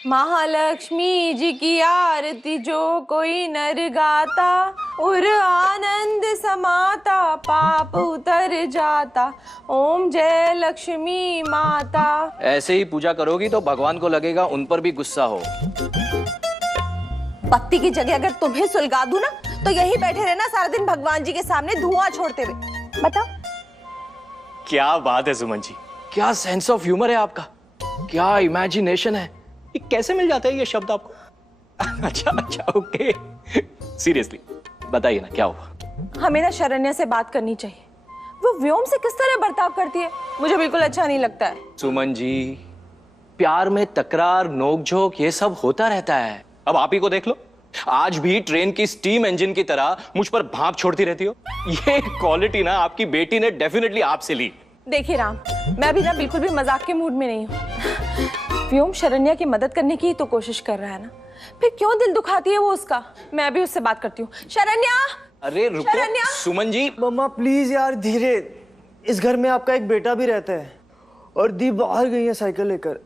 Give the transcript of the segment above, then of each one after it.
महालक्ष्मी जी की आरती जो कोई नर गाता, उर आनंद समाता, पाप उतर जाता, ओम जय लक्ष्मी माता। ऐसे ही पूजा करोगी तो भगवान को लगेगा उन पर भी गुस्सा हो। पत्ती की जगह अगर तुम्हें सुलगा दूं ना, तो यही बैठे रहना सारा दिन भगवान जी के सामने धुआं छोड़ते हुए। बताओ। क्या बात है सुमन जी, क्या सेंस ऑफ ह्यूमर है आपका, क्या इमेजिनेशन है। ये कैसे मिल जाता है ये शब्द आपको? अच्छा ओके, सीरियसली बताइए ना क्या हुआ। हमें ना शरण्या से बात करनी चाहिए। वो व्योम से किस तरह बर्ताव करती है, मुझे बिल्कुल अच्छा नहीं लगता है। सुमन जी, प्यार में तकरार नोकझोंक ये सब होता रहता है। अब आप ही को देख लो, आज भी ट्रेन की स्टीम इंजन की तरह मुझ पर भाप छोड़ती रहती हो। ये क्वालिटी ना आपकी बेटी ने डेफिनेटली आपसे ली। देखिए राम, मैं अभी ना बिल्कुल भी मजाक के मूड में नहीं हूँ। व्योम शरण्या की मदद करने की तो कोशिश कर रहा है ना, फिर क्यों दिल दुखाती है वो उसका। मैं अभी उससे बात करती हूँ। शरण्या, अरे रुको शरण्या! सुमन जी। मम्मा प्लीज यार धीरे, इस घर में आपका एक बेटा भी रहता है और दी बाहर गई है साइकिल लेकर।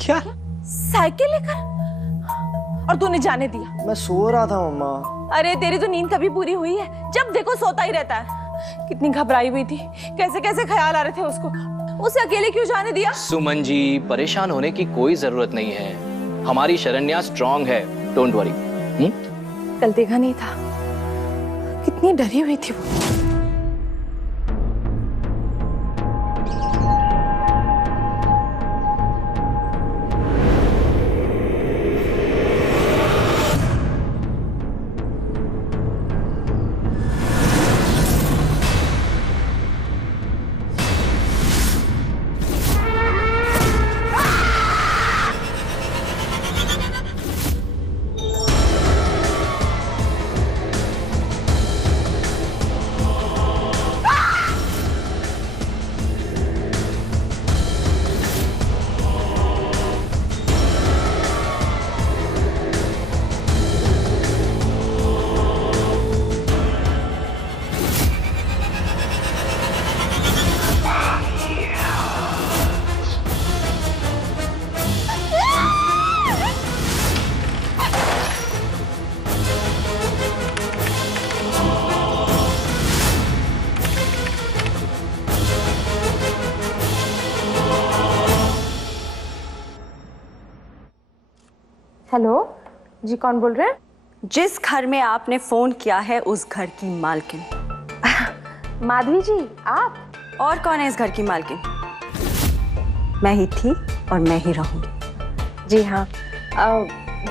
क्या साइकिल लेकर? और तूने जाने दिया? मैं सो रहा था मम्मा। अरे तेरी तो नींद कभी पूरी हुई है, जब देखो सोता ही रहता है। कितनी घबराई हुई थी, कैसे कैसे ख्याल आ रहे थे उसको। उसे अकेले क्यों जाने दिया? सुमन जी, परेशान होने की कोई जरूरत नहीं है, हमारी शरण्या स्ट्रांग है, डोंट वरी। कल देखा नहीं था, कितनी डरी हुई थी वो। हेलो जी, कौन बोल रहे हैं? जिस घर में आपने फोन किया है उस घर की मालकिन। माधवी जी, आप? और कौन है इस घर की मालकिन? मैं ही थी और मैं ही रहूंगी। जी हाँ,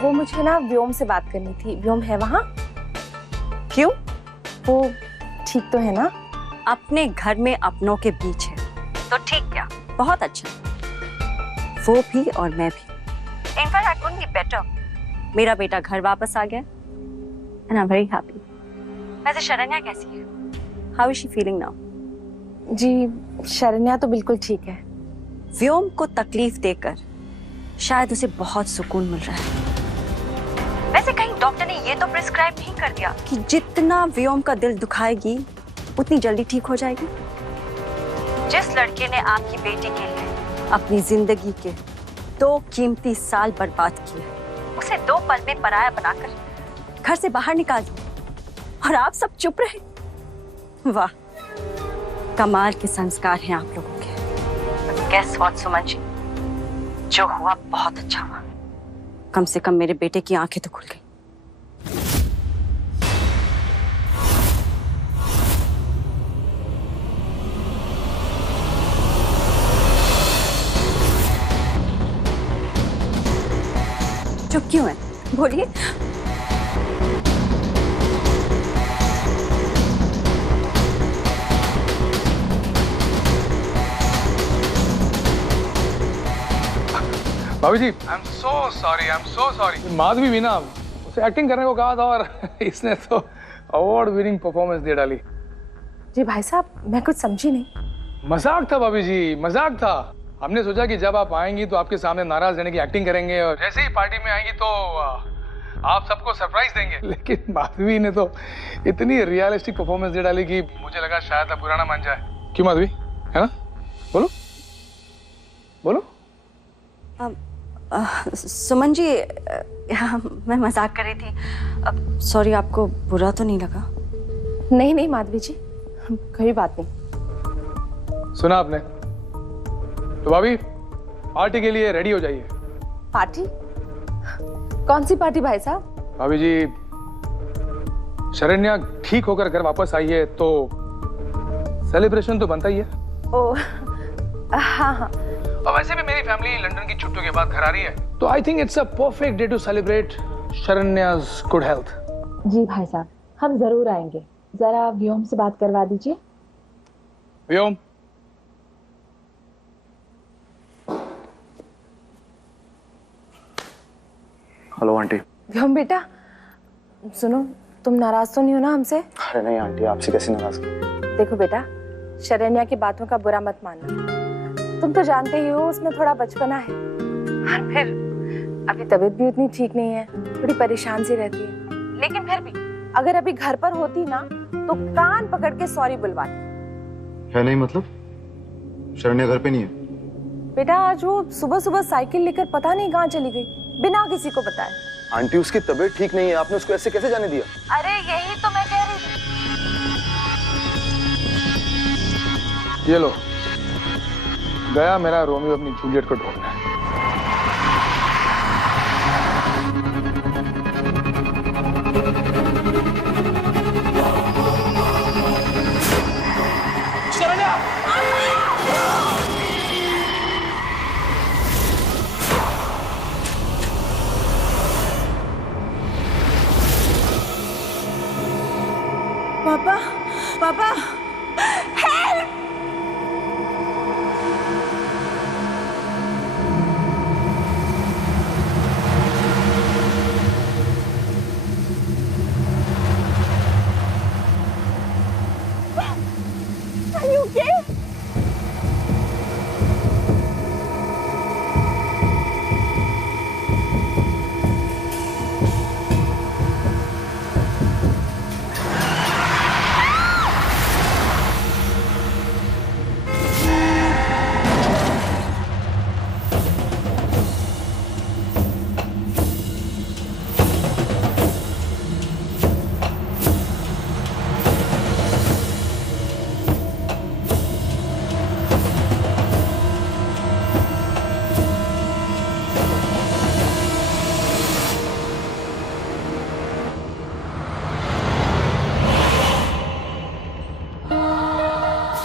वो मुझे ना व्योम से बात करनी थी। व्योम है वहाँ? क्यों? वो ठीक तो है ना? अपने घर में अपनों के बीच है तो ठीक क्या, बहुत अच्छा। वो भी और मैं भी। In fact I couldn't be better. मेरा बेटा घर वापस आ गया and I am very happy. वैसे शरण्या कैसी है? How is she feeling now? जी शरण्या तो बिल्कुल ठीक है। व्योम को तकलीफ देकर शायद उसे बहुत सुकून मिल रहा है। वैसे कहीं डॉक्टर ने ये तो प्रिस्क्राइब नहीं कर दिया कि जितना व्योम का दिल दुखाएगी उतनी जल्दी ठीक हो जाएगी? जिस लड़के ने आपकी बेटी के लिए अपनी जिंदगी के 2 कीमती साल बर्बाद किए, उसे 2 पल में पराया बनाकर घर से बाहर निकाल दिया और आप सब चुप रहे। वाह, कमाल के संस्कार हैं आप लोगों के। गेस व्हाट सुमन जी, जो हुआ बहुत अच्छा हुआ। कम से कम मेरे बेटे की आंखें तो खुल गई। चुप क्यों है? बोलिए। भाभी जी, I am so sorry. Madhavi भी ना, उसे एक्टिंग करने को कहा था और इसने तो अवार्ड विनिंग परफॉर्मेंस दे डाली। जी भाई साहब, मैं कुछ समझी नहीं। मजाक था भाभी जी, मजाक था। हमने सोचा कि जब आप आएंगी तो आपके सामने नाराज रहने की एक्टिंग करेंगे और जैसे ही पार्टी में आएंगी तो आप सबको सरप्राइज देंगे। लेकिन माधवी ने तो इतनी रियलिस्टिक परफॉर्मेंस दे डाली कि मुझे लगा शायद आप बुरा ना मान जाए। क्यों माधवी, है ना? बोलो बोलो। सुमन जी, मैं मजाक कर रही थी। सॉरी, आपको बुरा तो नहीं लगा? नहीं नहीं माधवी जी, कोई बात नहीं। सुना आपने? तो भाभी पार्टी के लिए रेडी हो जाइए। पार्टी? कौन सी पार्टी भाई साहब? भाभी जी, शरण्या ठीक होकर घर वापस आई है तो सेलिब्रेशन तो बनता ही है। ओ हाँ हाँ। और वैसे भी मेरी फैमिली लंदन की छुट्टियों के बाद घर आ रही है, तो I think it's a perfect day to celebrate Sharanya's good health. जी भाई साहब, हम जरूर आएंगे। जरा व्योम से बात करवा दीजिए। व्योम, हेलो आंटी। व्योम बेटा, सुनो, तुम नाराज तो नहीं हो ना हमसे? अरे नहीं आंटी, आपसे कैसे नाराजगी? देखो बेटा, शरण्या की बातों का बुरा मत मानना। तुम तो जानते ही हो उसमें थोड़ा बचपना है, और फिर अभी तबीयत भी उतनी ठीक नहीं है, थोड़ी परेशान सी रहती है। लेकिन फिर भी अगर अभी घर पर होती ना तो कान पकड़ के सॉरी बुलवाती। है नहीं मतलब? शरण्या घर पे नहीं है? बेटा आज वो सुबह सुबह साइकिल लेकर पता नहीं कहाँ चली गई, बिना किसी को बताए। आंटी उसकी तबीयत ठीक नहीं है, आपने उसको ऐसे कैसे जाने दिया? अरे यही तो मैं कह रही थी। ये लो, गया मेरा रोमियो अपनी जूलियट को ढूंढने। पापा, पापा,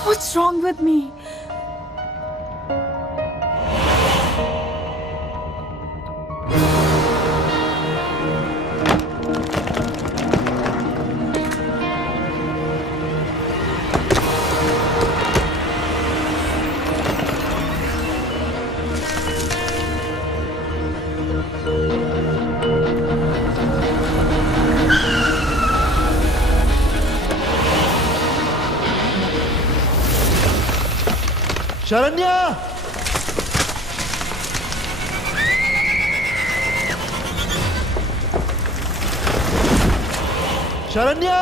What's wrong with me? Sharanya! Sharanya!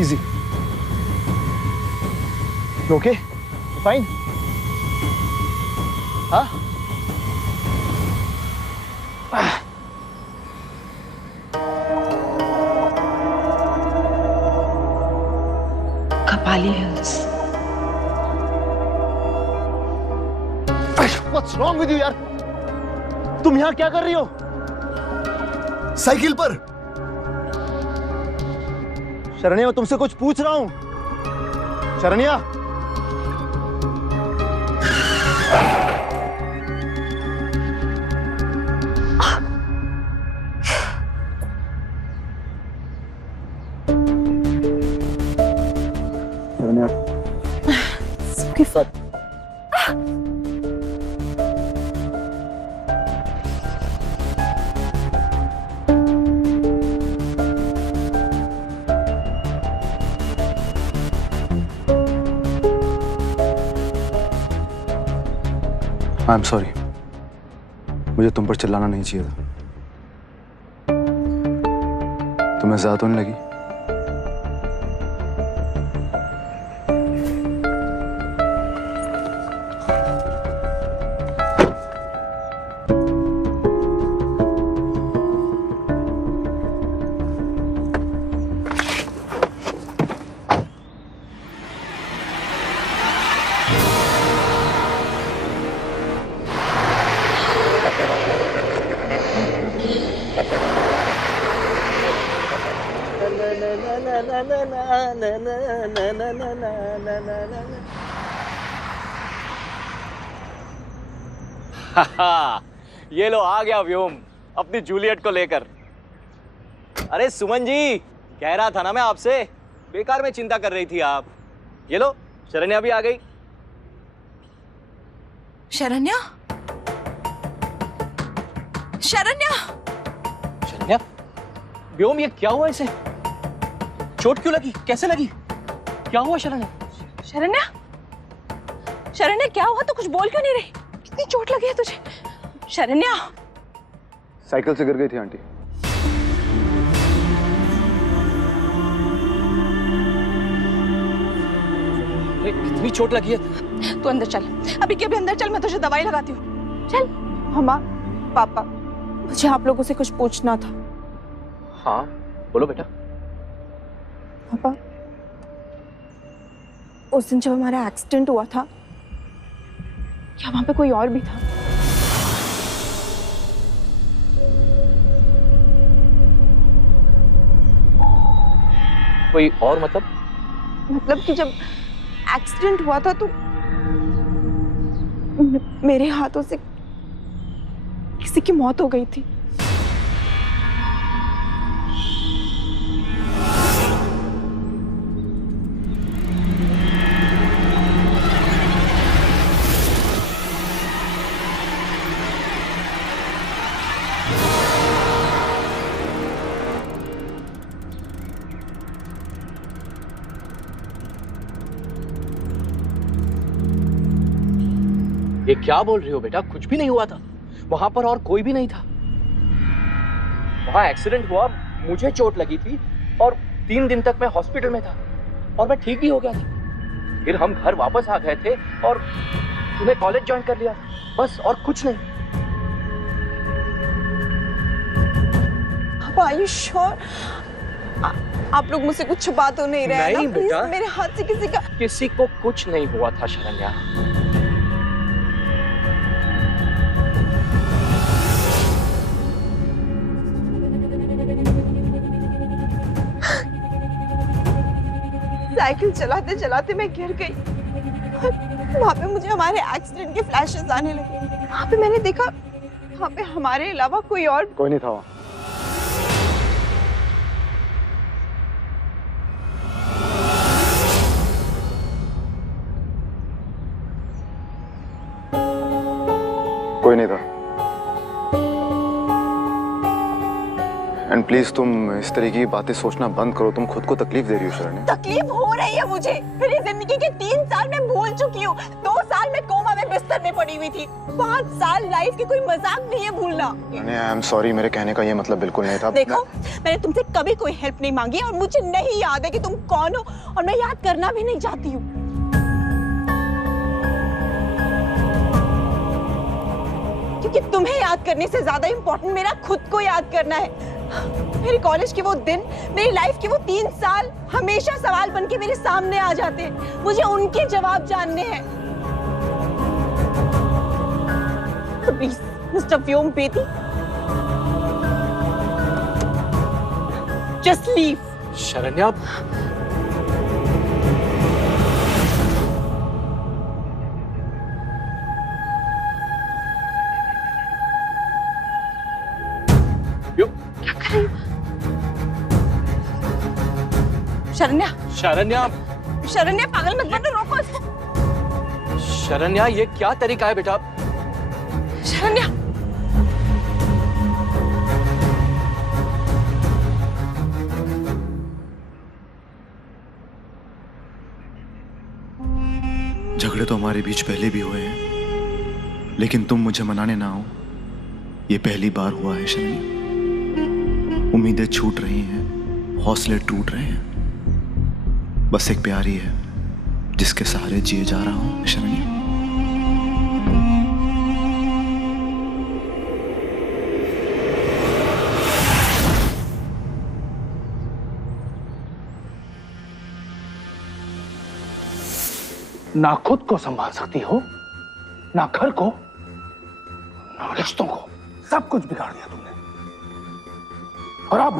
Easy. You okay? You fine? Huh? Kapali hills. What's wrong with you यार? तुम यहाँ क्या कर रही हो? साइकिल पर? शरण्या, मैं तुमसे कुछ पूछ रहा हूं। शरण्या! शरण्या, सबके साथ आई एम सॉरी, मुझे तुम पर चिल्लाना नहीं चाहिए था। तुम्हें ज्यादा तो नहीं लगी? ये लो आ गया व्योम अपनी जूलियट को लेकर। अरे सुमन जी, कह रहा था ना मैं आपसे, बेकार में चिंता कर रही थी आप। ये लो शरण्या भी आ गई। शरण्या, शरण्या, शरण्या, व्योम ये क्या हुआ इसे? चोट क्यों लगी? कैसे लगी? क्या हुआ शरण्या? शरण्या, शरण्या क्या हुआ? तो कुछ बोल क्यों नहीं रही? कितनी चोट लगी है तुझे? शरण्या। साइकिल से गिर गई थी आंटी। कितनी चोट लगी है? तू अंदर चल, अभी के अभी अंदर चल, मैं तुझे दवाई लगाती हूँ। चल। मम्मा, पापा, मुझे आप लोगों से कुछ पूछना था। हाँ बोलो बेटा। पापा, उस दिन जब हमारा एक्सीडेंट हुआ था, क्या वहां पे कोई और भी था? कोई और मतलब? मतलब कि जब एक्सीडेंट हुआ था तो मेरे हाथों से किसी की मौत हो गई थी। ये क्या बोल रही हो बेटा? कुछ भी नहीं हुआ था वहां पर, और कोई भी नहीं था। वहां एक्सीडेंट हुआ, मुझे चोट लगी थी और 3 दिन तक मैं हॉस्पिटल में था और मैं ठीक भी हो गया था। फिर हम घर वापस आ गए थे और तुम्हें कॉलेज ज्वाइन कर लिया, बस और कुछ नहीं। Are you sure? आप लोग मुझसे कुछ छुपा तो नहीं रहे? नहीं ना? बेटा। Please, मेरे हाथ से किसी को कुछ नहीं हुआ था शरण्या। साइकिल चलाते चलाते मैं गिर गई। वहां पे मुझे हमारे एक्सीडेंट के फ्लैशेस आने लगे। वहां पे मैंने देखा, वहां पे हमारे अलावा कोई और कोई नहीं था वहाँ। कोई नहीं था। एंड प्लीज तुम इस तरह की बातें सोचना बंद करो। तुम खुद को तकलीफ दे रही हो शरण्या। तकलीफ हो रही है मुझे। मेरी जिंदगी के 3 साल मैं भूल चुकी हूँ। 2 साल में कोमा में बिस्तर में पड़ी हुई थी। 5 साल लाइफ की कोई मजाक नहीं है भूलना। आई एम सॉरी, मेरे कहने का ये मतलब बिल्कुल नहीं था। देखो, मैंने तुमसे कभी कोई हेल्प नहीं मांगी और मुझे नहीं याद है कि तुम कौन हो, और मैं याद करना भी नहीं चाहती हूँ। क्योंकि तुम्हें याद करने से ज्यादा इम्पोर्टेंट मेरा खुद को याद करना है। मेरे कॉलेज के वो दिन, मेरी लाइफ के वो 3 साल हमेशा सवाल बन के मेरे सामने आ जाते हैं। मुझे उनके जवाब जानने हैं। Please mister Vyom Bedi, just leave. Sharanya, Sharanya, Sharanya, Sharanya पागल मत बनो, रोको इसको। शरण्या ये क्या तरीका है बेटा? शरण्या, झगड़े तो हमारे बीच पहले भी हुए हैं, लेकिन तुम मुझे मनाने ना हो, ये पहली बार हुआ है शर्मी। उम्मीदें छूट रही हैं, हौसले टूट रहे हैं। बस एक प्यार ही है जिसके सहारे जिए जा रहा हूं शर्मी। ना खुद को संभाल सकती हो, ना घर को, ना रिश्तों को, सब कुछ बिगाड़ दिया तुमने। और अब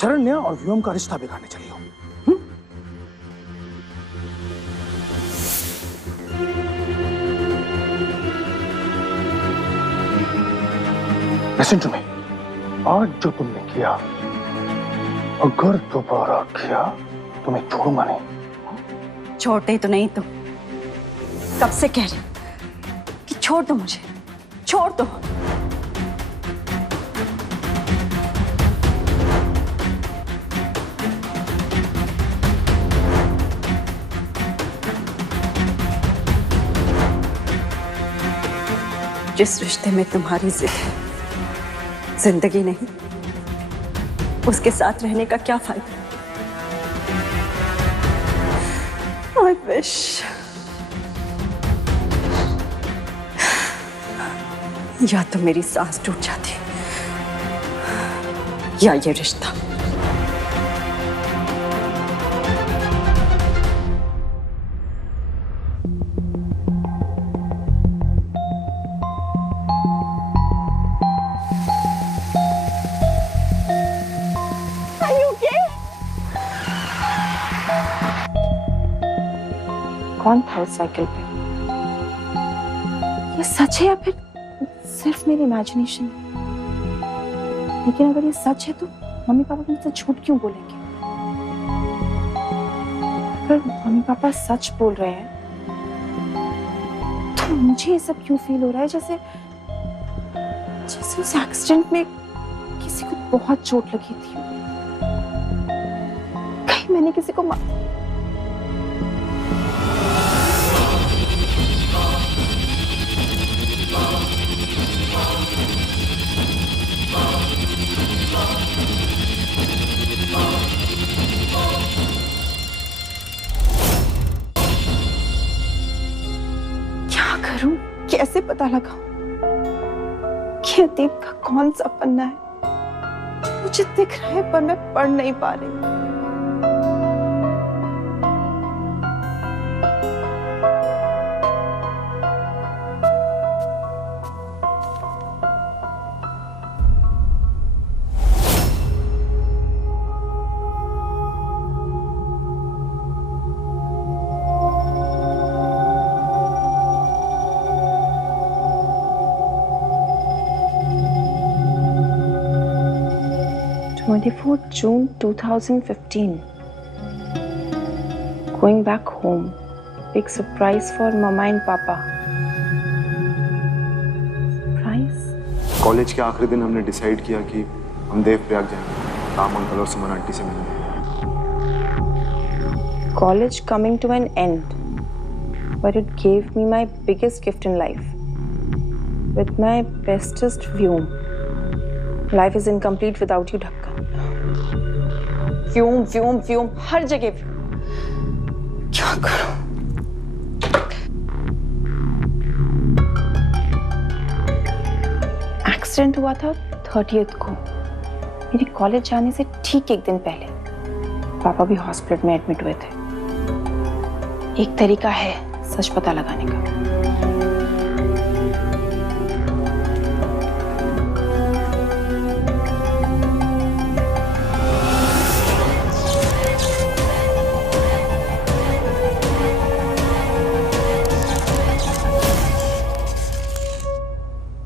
शरण्य और व्योम का रिश्ता बिगाड़ने चली हो। Listen to me. आज जो तुमने किया, अगर दोबारा किया तो मैं छोड़ूंगा नहीं। छोड़ते तो नहीं तुम, कब से कह रही कि छोड़ दो मुझे, छोड़ दो। जिस रिश्ते में तुम्हारी जिद है, जिंदगी नहीं, उसके साथ रहने का क्या फायदा? I wish या तो मेरी सांस टूट जाती या ये रिश्ता। कौन था उस साइकिल पे? ये सच है या फिर सिर्फ मेरी इमेजिनेशन? लेकिन अगर ये सच है तो मम्मी पापा मुझसे झूठ क्यों बोलेंगे? अगर मम्मी पापा सच बोल रहे हैं तो मुझे ये सब क्यों फील हो रहा है जैसे उस एक्सीडेंट में किसी को बहुत चोट लगी थी। कहीं मैंने किसी को क्या करूं, कैसे पता लगाऊं कि अतीत का कौन सा पन्ना है? मुझे दिख रहा है पर मैं पढ़ नहीं पा रही। June 2015. Going back home. Big surprise for Mama and Papa. Surprise? College के आखिरी दिन हमने डिसाइड किया कि हम देवप्रयाग जाएंगे राम अंकल और सुमन आंटी से मिलने। College coming to an end, but it gave me my biggest gift in life. With my bestest view. Life is incomplete without you, Dhakka. व्योम व्योम व्योम, हर जगह व्योम। क्या करूं? एक्सीडेंट हुआ था 30th को, मेरे कॉलेज जाने से ठीक एक दिन पहले। पापा भी हॉस्पिटल में एडमिट हुए थे। एक तरीका है सच पता लगाने का।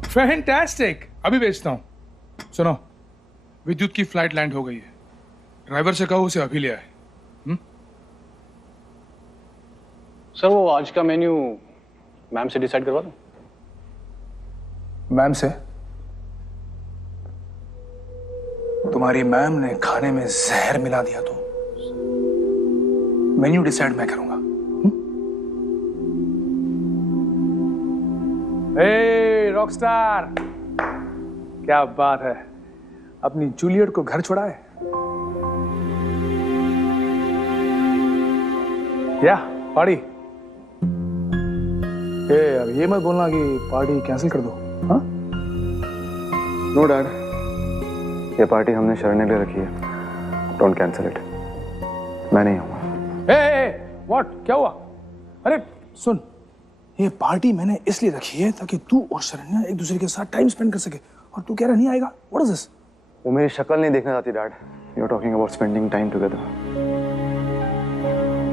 फैंटास्टिक, अभी भेजता हूँ। सुनो, विद्युत की फ्लाइट लैंड हो गई है। ड्राइवर से कहो उसे अभी ले आए। सर वो आज का मेन्यू मैम से डिसाइड करवा दूं? मैम से? तुम्हारी मैम ने खाने में जहर मिला दिया तो मेन्यू डिसाइड मैं करूंगा। ए रॉकस्टार, क्या बात है, अपनी जूलियट को घर छोड़ा है क्या? पार्टी? अब ये मत बोलना कि पार्टी कैंसिल कर दो। हाँ? नो डैड, ये पार्टी हमने शरण्य के लिए रखी है, डोंट कैंसिल इट। मैं नहीं आऊंगा। व्हाट? क्या हुआ? अरे सुन, ये पार्टी मैंने इसलिए रखी है ताकि तू और शरण्या एक दूसरे के साथ टाइम स्पेंड कर सके, और तू कह रहा नहीं आएगा? What is this? वो मेरी शक्ल नहीं देखना चाहती dad. You are talking about spending time together.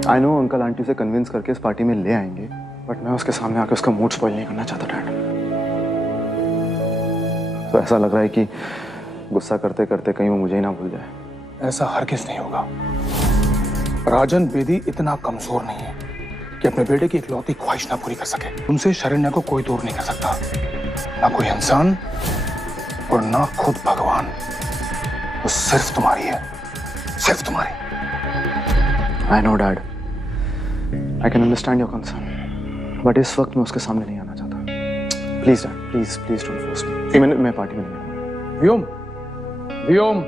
I know uncle aunty से कन्विंस करके इस पार्टी में ले आएंगे, बट मैं उसके सामने आकर उसका मूड स्पॉइल नहीं करना चाहता डैड। तो ऐसा लग रहा है कि गुस्सा करते करते कहीं वो मुझे ही ना भूल जाए। ऐसा हरगिज नहीं होगा। राजन बेदी इतना कमजोर नहीं है कि अपने बेटे की इकलौती ख्वाहिश ना पूरी कर सके। तुमसे शरण्या को कोई दूर नहीं कर सकता, ना कोई इंसान और ना खुद भगवान। वो सिर्फ तुम्हारी है, सिर्फ तुम्हारी। I know dad, I can understand your concern, but इस वक्त मैं उसके सामने नहीं आना चाहता। Please dad, please please don't force me. मैं पार्टी में नहीं आऊंगा। व्योम, व्योम।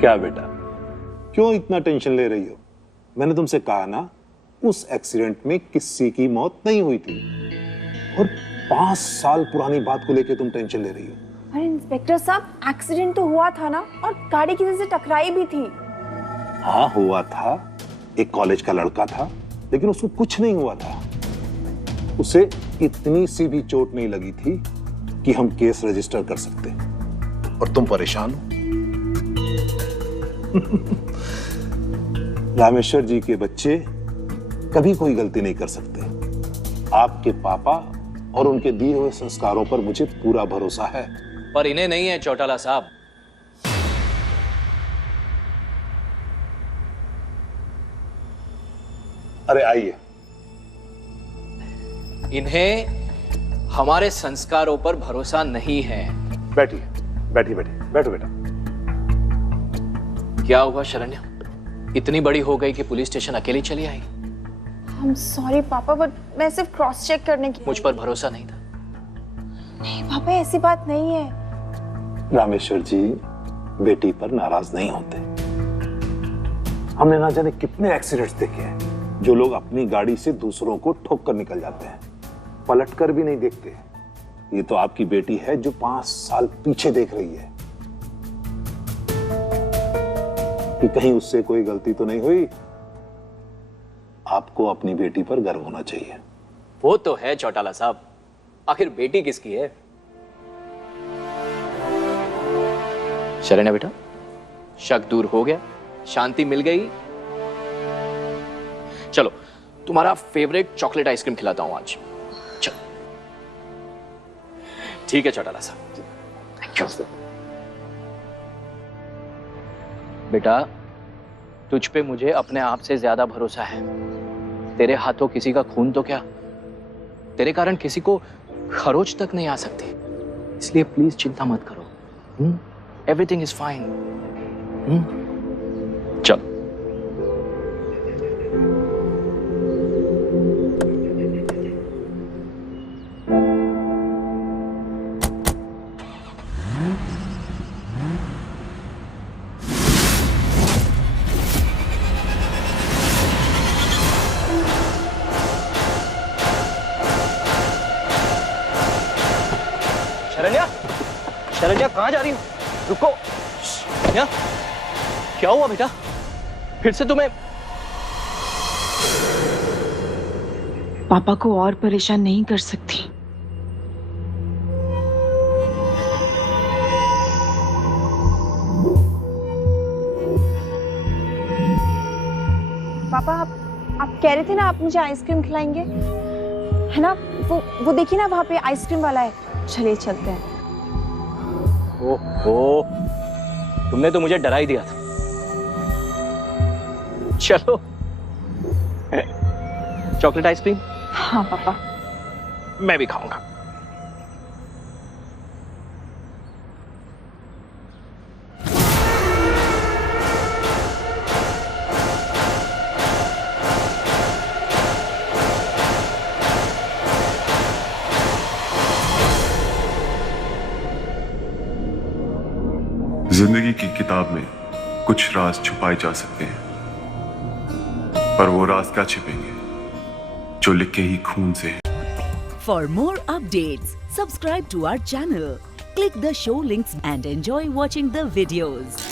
क्या बेटा, क्यों इतना टेंशन ले रही हो? मैंने तुमसे कहा ना, उस एक्सीडेंट में किसी की मौत नहीं हुई थी, और 5 साल पुरानी बात को लेकर तुम टेंशन ले रही हो। अरे इंस्पेक्टर साहब, एक्सीडेंट तो हुआ था ना, और गाड़ी किसी से टकराई भी थी। हाँ हुआ था, एक कॉलेज का लड़का था, लेकिन उसको कुछ नहीं हुआ था। उसे इतनी सी भी चोट नहीं लगी थी कि हम केस रजिस्टर कर सकते, और तुम परेशान हो। रामेश्वर जी के बच्चे कभी कोई गलती नहीं कर सकते। आपके पापा और उनके दिए हुए संस्कारों पर मुझे पूरा भरोसा है। पर इन्हें नहीं है चौटाला साहब। अरे आइए। इन्हें हमारे संस्कारों पर भरोसा नहीं है। बैठिए, बैठिए, बैठिए, बैठो बेटा। क्या हुआ शरण्या, इतनी बड़ी हो गई कि पुलिस स्टेशन अकेली चली आई? I'm sorry पापा, बट मैं सिर्फ क्रॉस चेक करने की। मुझ पर भरोसा नहीं था? नहीं पापा, ऐसी बात नहीं है। रामेश्वर जी बेटी पर नाराज नहीं होते। हमने ना जाने कितने एक्सीडेंट्स देखे हैं, जो लोग अपनी गाड़ी से दूसरों को ठोक कर निकल जाते हैं, पलट कर भी नहीं देखते। ये तो आपकी बेटी है जो 5 साल पीछे देख रही है कि कहीं उससे कोई गलती तो नहीं हुई। आपको अपनी बेटी पर गर्व होना चाहिए। वो तो है चौटाला साहब, आखिर बेटी किसकी है? शरण्या बेटा, शक दूर हो गया, शांति मिल गई। चलो तुम्हारा फेवरेट चॉकलेट आइसक्रीम खिलाता हूं आज। चलो ठीक है चौटाला साहब। थैंक यू बेटा, तुझ पे मुझे अपने आप से ज्यादा भरोसा है। तेरे हाथों किसी का खून तो क्या, तेरे कारण किसी को खरोच तक नहीं आ सकती, इसलिए प्लीज चिंता मत करो। Everything is fine. चलो शरण्या, शरण्या कहाँ जा रही हो? रुको। शरण्या, क्या हुआ बेटा? फिर से तुम्हें? पापा को और परेशान नहीं कर सकती। पापा आप कह रहे थे ना आप मुझे आइसक्रीम खिलाएंगे, है ना? वो देखिए ना, वहाँ पे आइसक्रीम वाला है। चलिए चलते हैं। ओहो, तुमने तो मुझे डरा ही दिया था। चलो चॉकलेट आइसक्रीम? हाँ पापा। मैं भी खाऊंगा। जिंदगी की किताब में कुछ राज छुपाए जा सकते हैं, पर वो राज क्या छिपेंगे जो लिखे ही खून से है। For more updates, subscribe to our channel, click the show links and enjoy watching the videos.